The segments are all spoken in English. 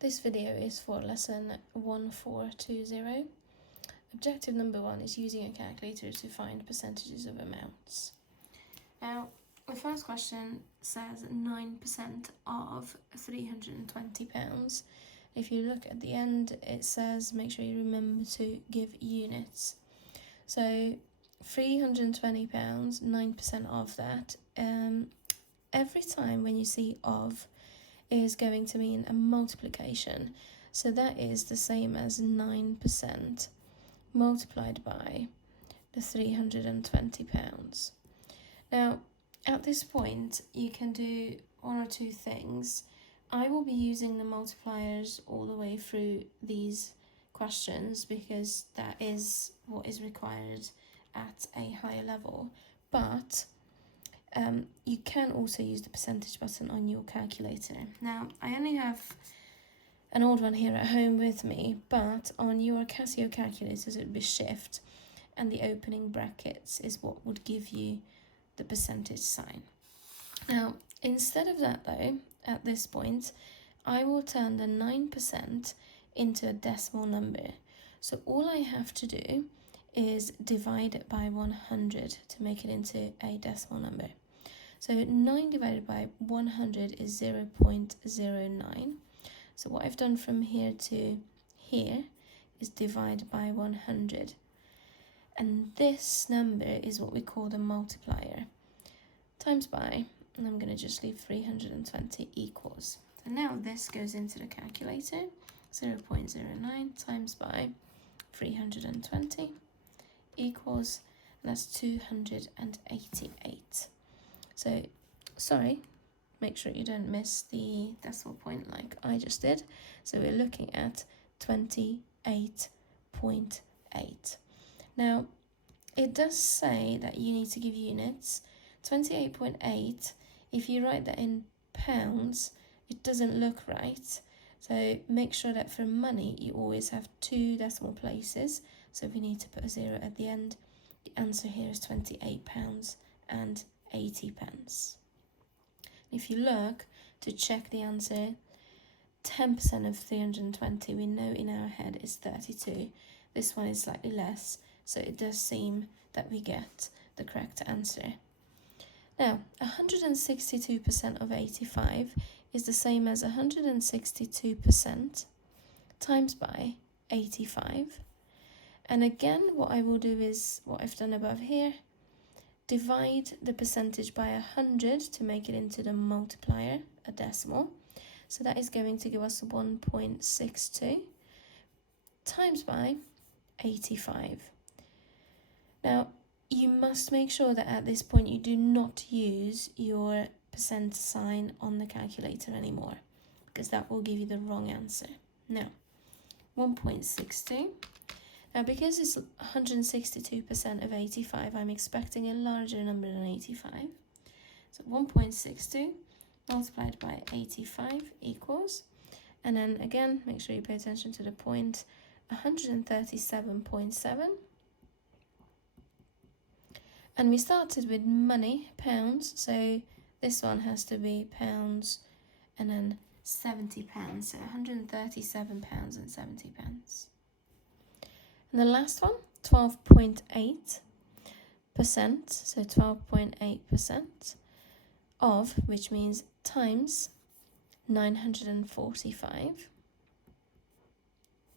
This video is for lesson 1420. Objective number 1 is using a calculator to find percentages of amounts. Now, the first question says 9% of £320. If you look at the end, it says make sure you remember to give units. So £320, 9% of that. Every time when you see of, is going to mean a multiplication. So that is the same as 9% multiplied by the £320. Now, at this point, you can do one or two things. I will be using the multipliers all the way through these questions because that is what is required at a higher level. But you can also use the percentage button on your calculator. Now, I only have an old one here at home with me, but on your Casio calculators it would be shift, and the opening brackets is what would give you the percentage sign. Now, instead of that though, at this point, I will turn the 9% into a decimal number. So all I have to do is divide it by 100 to make it into a decimal number. So 9 divided by 100 is 0.09. So what I've done from here to here is divide by 100. And this number is what we call the multiplier. Times by, and I'm going to just leave 320 equals. So now this goes into the calculator. 0.09 times by 320 equals, and that's 288. So, sorry, make sure you don't miss the decimal point like I just did. So we're looking at 28.8. Now, it does say that you need to give units. 28.8, if you write that in pounds, it doesn't look right. So make sure that for money, you always have two decimal places. So if we need to put a 0 at the end, the answer here is £28 and 80p. If you look to check the answer, 10% of 320 we know in our head is 32. This one is slightly less, so it does seem that we get the correct answer. Now, 162% of 85 is the same as 162% times by 85. And again, what I will do is what I've done above here. Divide the percentage by 100 to make it into the multiplier, a decimal. So that is going to give us 1.62 times by 85. Now, you must make sure that at this point you do not use your percent sign on the calculator anymore, because that will give you the wrong answer. Now, 1.62. Now, because it's 162% of 85, I'm expecting a larger number than 85. So 1.62 multiplied by 85 equals, and then again, make sure you pay attention to the point, 137.7. And we started with money, pounds, so this one has to be pounds and then £70, so £137 and 70p. And the last one, 12.8%, so 12.8% of, which means times 945.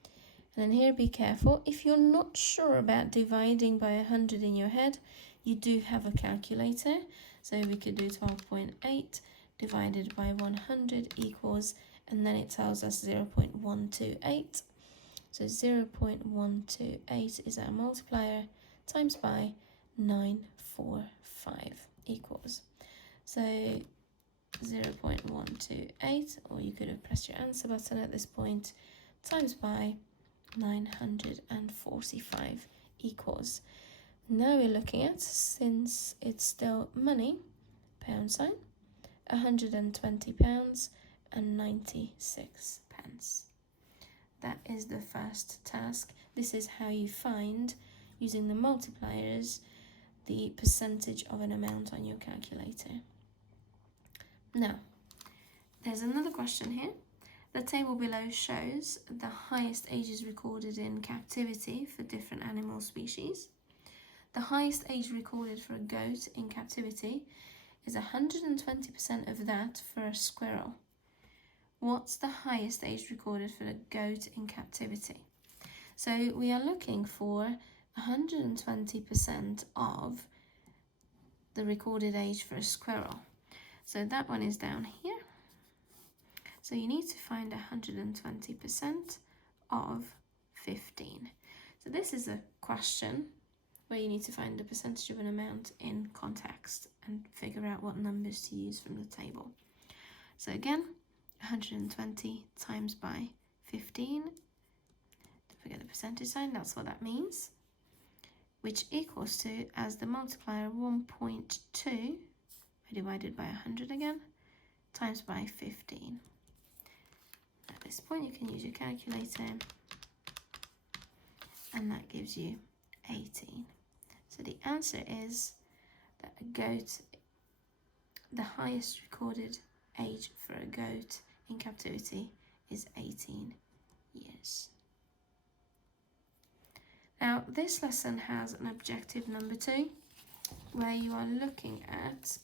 And then here, be careful. If you're not sure about dividing by 100 in your head, you do have a calculator. So we could do 12.8 divided by 100 equals, and then it tells us 0.128. So 0.128 is our multiplier, times by 945 equals. So 0.128, or you could have pressed your answer button at this point, times by 945 equals. Now we're looking at, since it's still money, pound sign, £120 and 96p. That is the first task. This is how you find, using the multipliers, the percentage of an amount on your calculator. Now, there's another question here The table below shows the highest ages recorded in captivity for different animal species. The highest age recorded for a goat in captivity is 120% of that for a squirrel. What's the highest age recorded for a goat in captivity? So we are looking for 120% of the recorded age for a squirrel. So that one is down here. So you need to find 120% of 15. So this is a question where you need to find the percentage of an amount in context and figure out what numbers to use from the table. So again, 120 times by 15. Don't forget the percentage sign, that's what that means. Which equals to, as the multiplier, 1.2 divided by 100 again, times by 15. At this point you can use your calculator and that gives you 18. So the answer is that a goat, the highest recorded age for a goat in captivity is 18 years. Now this lesson has an objective number 2 where you are looking at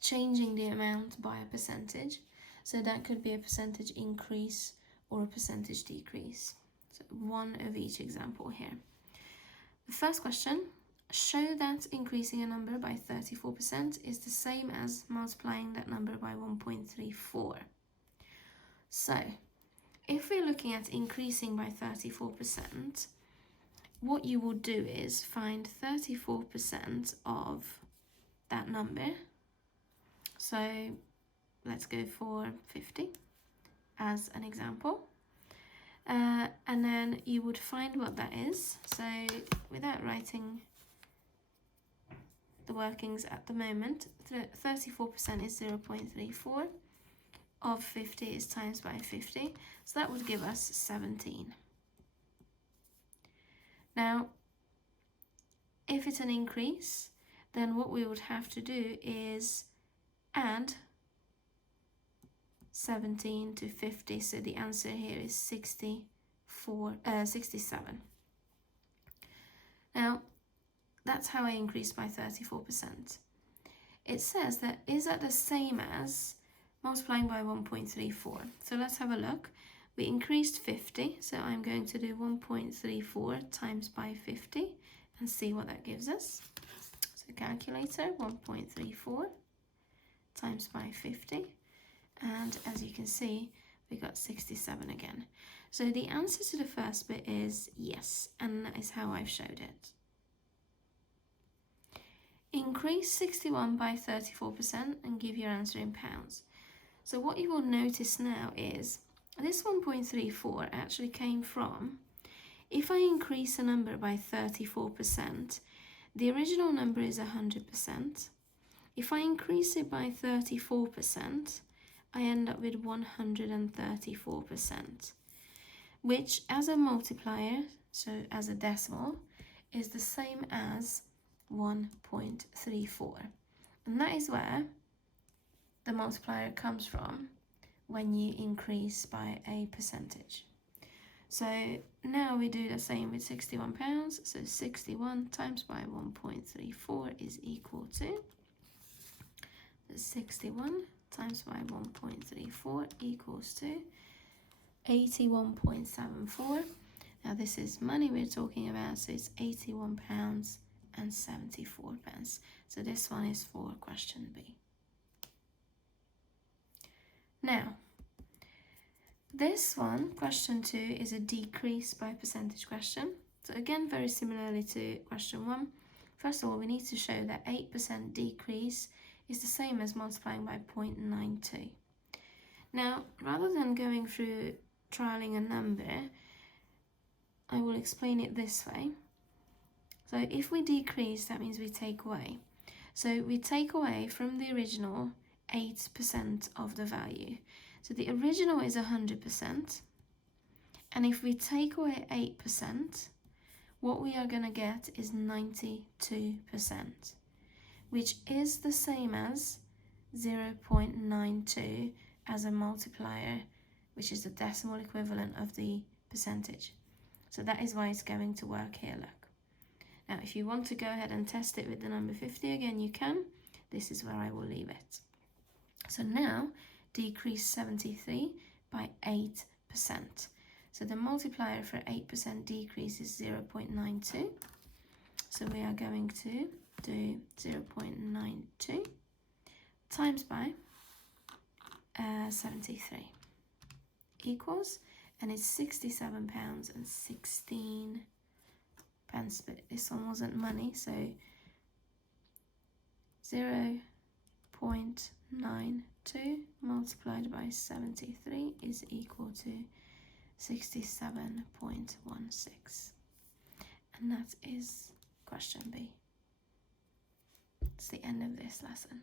changing the amount by a percentage. So that could be a percentage increase or a percentage decrease. So one of each example here. The first question, show that increasing a number by 34% is the same as multiplying that number by 1.34. So if we're looking at increasing by 34%, what you will do is find 34% of that number. So let's go for 50 as an example. And then you would find what that is. So without writing the workings at the moment, 34% is 0.34 of 50 is times by 50. So that would give us 17. Now, if it's an increase, then what we would have to do is add 17 to 50, so the answer here is 67. Now, that's how I increased by 34%. It says that is that the same as multiplying by 1.34. So let's have a look. We increased 50, so I'm going to do 1.34 times by 50 and see what that gives us. So calculator, 1.34 times by 50. And as you can see, we got 67 again. So the answer to the first bit is yes, and that is how I've showed it. Increase 61 by 34% and give your answer in pounds. So what you will notice now is this 1.34 actually came from, if I increase a number by 34%, the original number is 100%. If I increase it by 34%, I end up with 134%, which as a multiplier, so as a decimal, is the same as 1.34. And that is where the multiplier comes from when you increase by a percentage. So now we do the same with 61 pounds. So 61 times by 1.34 is equal to 61 times by 1.34 equals to 81.74. Now this is money we're talking about, so it's 81 pounds and 74 pence. So this one is for question B. Now, this one, question 2, is a decrease by percentage question. So again, very similarly to question 1. First of all, we need to show that 8% decrease is the same as multiplying by 0.92. Now, rather than going through trialing a number, I will explain it this way. So if we decrease, that means we take away. So we take away from the original 8% of the value. So the original is 100%. And if we take away 8%, what we are going to get is 92%, which is the same as 0.92 as a multiplier which is the decimal equivalent of the percentage. So that is why it's going to work here, look. Now, if you want to go ahead and test it with the number 50 again, you can. This is where I will leave it. So now, decrease 73 by 8%. So the multiplier for 8% decrease is 0.92. So we are going to do 0.92 times by 73 equals, and it's £67.16. But this one wasn't money, so 0.92 multiplied by 73 is equal to 67.16, and that is question B. It's the end of this lesson.